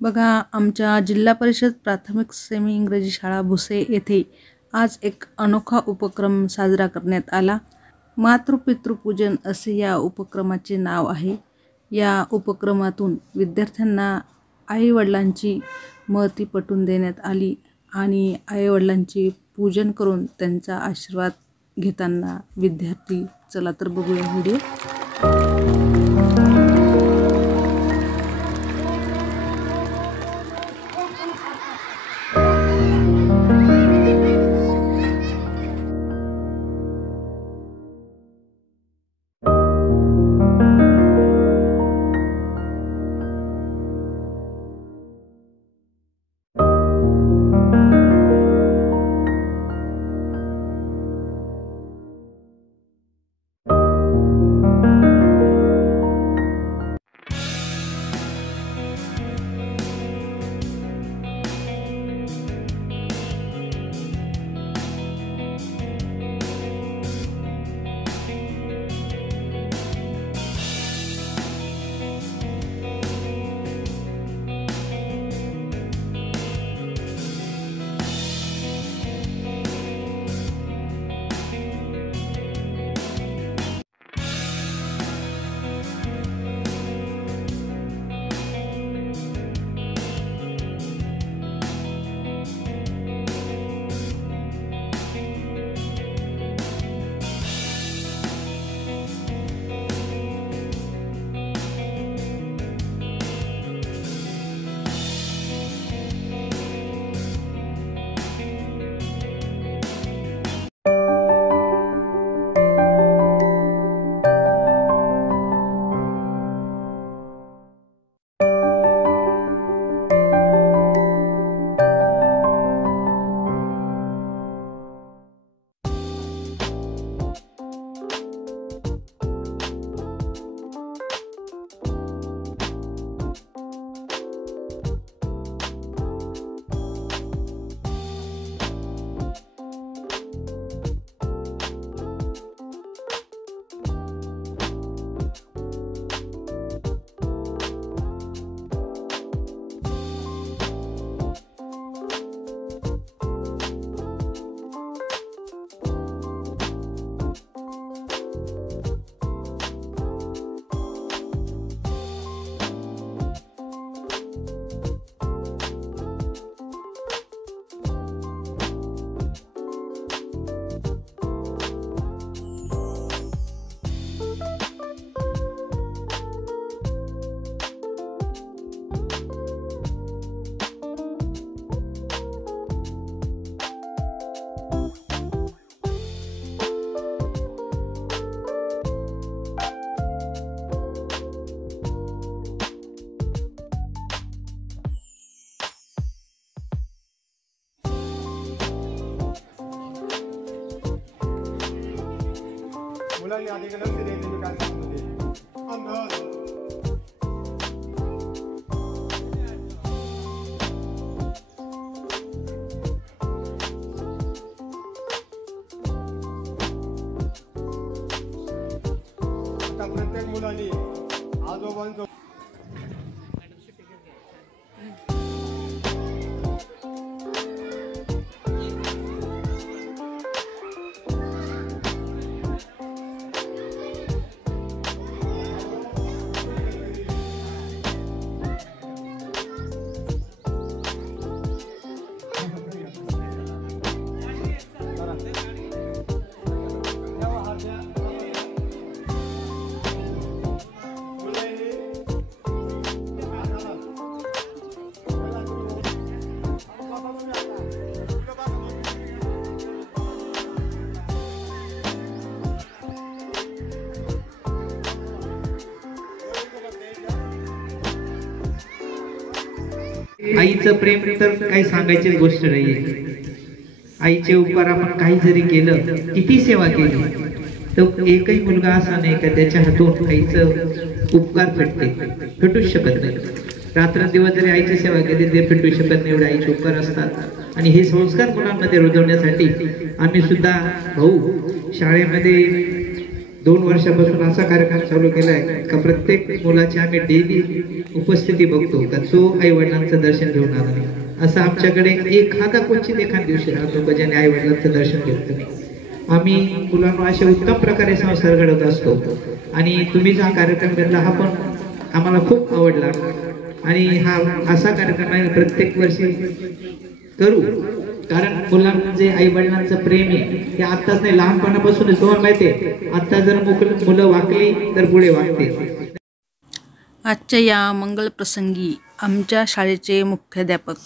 बघा, आमच्या जिल्हा परिषद प्राथमिक सेमी इंग्रजी शाळा भुसे येथे आज एक अनोखा उपक्रम साजरा करण्यात आला. मातृपितृपूजन असे या उपक्रमाचे नाव आहे. या उपक्रमातून विद्यार्थ्यांना आईवडिलांची महती पटवून देण्यात आली आणि आईवडिलांचे पूजन करून त्यांचा आशीर्वाद घेताना विद्यार्थी. चला तर बघूया व्हिडिओ. मुलांनी आधी लक्ष द्यायचं मी काय सांगतो ते प्रत्येक मुलांनी आजोबांचं आईचं प्रेम तर काही सांगायचीच गोष्ट नाहीये. आईचे उपकार आपण काही जरी केलं, किती सेवा केली, तर एकही मुलगा असा नाही का त्याच्या हातून आईचं उपकार फेटूच शकत नाही. रात्रंदिवस जरी आईची सेवा केली ते फेटू शकत नाही, एवढे आईचे उपकार असतात. आणि हे संस्कार मुलांमध्ये रुजवण्यासाठी आम्ही सुद्धा भाऊ शाळेमध्ये 2 वर्षापासून असा कार्यक्रम चालू केलाय का प्रत्येक मुलाची आम्ही डेली उपस्थिती बघतो का जो आई वडिलांचं दर्शन घेऊन आला नाही. असं आमच्याकडे एखादा क्वचित एखाद दिवशी राहतो का ज्याने आई वडिलांचं दर्शन घेतलं. आम्ही मुलांना अशा उत्तम प्रकारे संस्कार घडवत असतो आणि तुम्ही जो हा कार्यक्रम घेतला हा पण आम्हाला खूप आवडला आणि हा असा कार्यक्रम आहे प्रत्येक वर्षी करू. कारण मुलांचे आई वडिलांचं प्रेम आहे हे आत्ताच नाही, लहानपणापासूनच. तुम्हाला माहिती आहे आता जर मुलं वाकली तर पुढे वागते. आजच्या या मंगल प्रसंगी आमच्या शाळेचे मुख्याध्यापक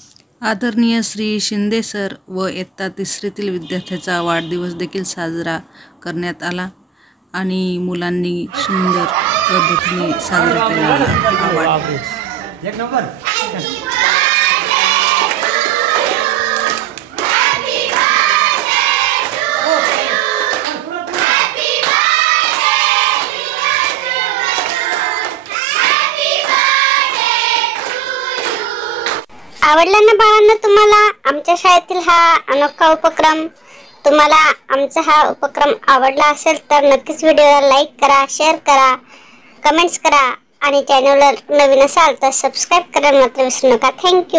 आदरणीय श्री शिंदे सर व इयत्ता 3रीतील विद्यार्थ्याचा वाढदिवस देखील साजरा करण्यात आला आणि मुलांनी सुंदर पद्धतीने साजरा केलेला हा वाढदिवस. एक नंबर. आवडला ना बाळांनो तुम्हाला आमच्या शाळेतील हा अनोखा उपक्रम? तुम्हाला आमचा हा उपक्रम आवडला असेल तर नक्कीच व्हिडिओला लाईक करा, शेअर करा, कमेंट्स करा आणि चॅनलवर नवीन असाल तर सबस्क्राईब करायला मात्र विसरू नका. थँक्यू.